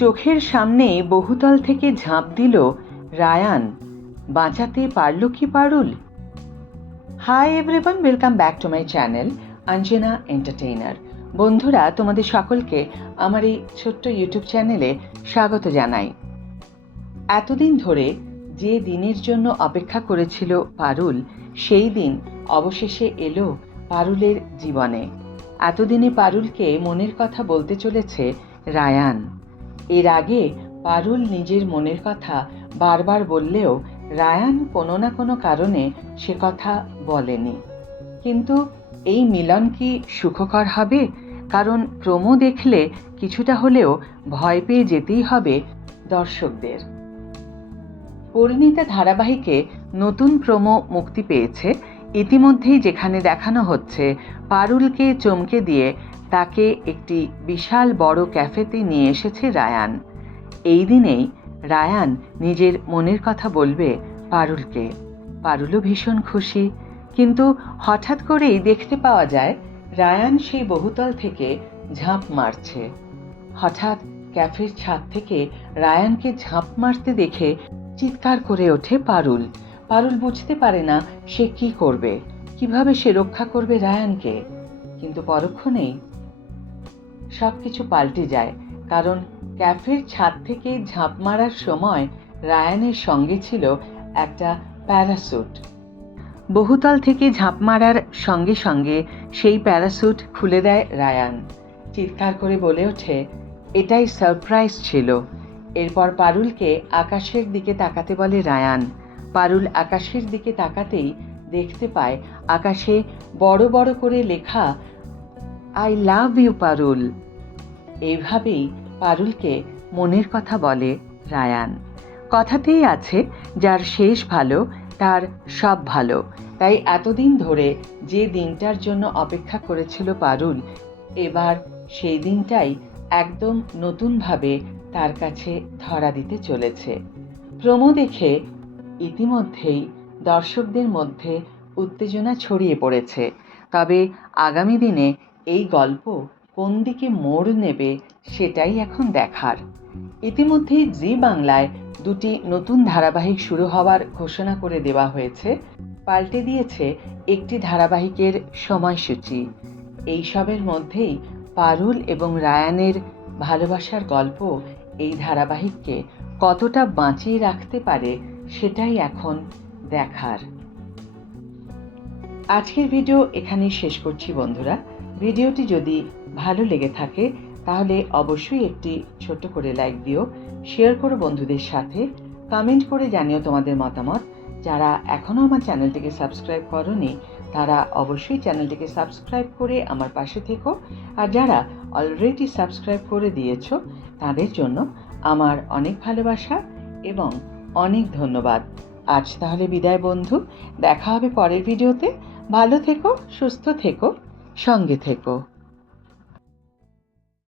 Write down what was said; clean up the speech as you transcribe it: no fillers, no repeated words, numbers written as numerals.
চোখের সামনে বহুতল থেকে ঝাঁপ দিল রায়ান। বাঁচাতে পারল কি Parul? Hi everyone, welcome back to my channel Anjana entertainer. বন্ধুরা, তোমাদের সকলকে আমার এই ছোট্ট ইউটিউব চ্যানেলে স্বাগত জানাই। এতদিন ধরে যে দিনের জন্য অপেক্ষা করেছিল পারুল, সেই দিন অবশেষে এলো পারুলের জীবনে। এতদিনে পারুলকে মনের কথা বলতে চলেছে রায়ান। এর আগে পারুল নিজের মনের কথা বারবার বললেও রায়ান কোনো না কোনো কারণে সে কথা বলেনি। কিন্তু এই মিলন কি সুখকর হবে? কারণ প্রোমো দেখলে কিছুটা হলেও ভয় পেয়ে যেতেই হবে দর্শকদের। পরিণীতা ধারাবাহিকে নতুন প্রোমো মুক্তি পেয়েছে ইতিমধ্যেই, যেখানে দেখানো হচ্ছে পারুলকে চমকে দিয়ে তাকে একটি বিশাল বড় ক্যাফেতে নিয়ে এসেছে রায়ান। এই দিনেই রায়ান নিজের মনের কথা বলবে পারুলকে। পারুলও ভীষণ খুশি, কিন্তু হঠাৎ করেই দেখতে পাওয়া যায় রায়ান সেই বহুতল থেকে ঝাঁপ মারছে। হঠাৎ ক্যাফের ছাদ থেকে রায়ানকে ঝাঁপ মারতে দেখে চিৎকার করে ওঠে পারুল। পারুল বুঝতে পারে না সে কি করবে, কিভাবে সে রক্ষা করবে রায়ানকে। কিন্তু পরক্ষণেই সবকিছু পাল্টে যায়, কারণ ক্যাফের ছাদ থেকে ঝাঁপ মারার সময় রায়ানের সঙ্গে ছিল একটা প্যারাস্যুট। বহুতল থেকে ঝাঁপ মারার সঙ্গে সঙ্গে সেই প্যারাস্যুট খুলে দেয় রায়ান। চিৎকার করে বলে ওঠে, এটাই সারপ্রাইজ ছিল। এরপর পারুলকে আকাশের দিকে তাকাতে বলে রায়ান। পারুল আকাশের দিকে তাকাতেই দেখতে পায় আকাশে বড় বড় করে লেখা, আই লাভ ইউ পারুল। এইভাবেই পারুলকে মনের কথা বলে রায়ান। কথাতেই আছে, যার শেষ ভালো তার সব ভালো। তাই এতদিন ধরে যে দিনটার জন্য অপেক্ষা করেছিল পারুল, এবার সেই দিনটাই একদম নতুনভাবে তার কাছে ধরা দিতে চলেছে। প্রোমো দেখে ইতিমধ্যেই দর্শকদের মধ্যে উত্তেজনা ছড়িয়ে পড়েছে। তবে আগামী দিনে এই গল্প কোন দিকে মোড় নেবে সেটাই এখন দেখার। ইতিমধ্যেই জি বাংলায় দুটি নতুন ধারাবাহিক শুরু হওয়ার ঘোষণা করে দেওয়া হয়েছে। পাল্টে দিয়েছে একটি ধারাবাহিকের সময়সূচি। এইসবের মধ্যেই পারুল এবং রায়ানের ভালোবাসার গল্প এই ধারাবাহিককে কতটা বাঁচিয়ে রাখতে পারে সেটাই এখন দেখার। আজকের ভিডিও এখানেই শেষ করছি বন্ধুরা। ভিডিওটি যদি ভালো লেগে থাকে তাহলে অবশ্যই একটি ছোট্ট করে লাইক দিও, শেয়ার করো বন্ধুদের সাথে, কমেন্ট করে জানিও তোমাদের মতামত। যারা এখনও আমার চ্যানেলটিকে সাবস্ক্রাইব করোনি তারা অবশ্যই চ্যানেলটিকে সাবস্ক্রাইব করে আমার পাশে থেকো। আর যারা অলরেডি সাবস্ক্রাইব করে দিয়েছো তাদের জন্য আমার অনেক ভালোবাসা এবং অনেক ধন্যবাদ। আজ তাহলে বিদায় বন্ধু, দেখা হবে পরের ভিডিওতে। ভালো থেকো, সুস্থ থেকো, সঙ্গে থেকো।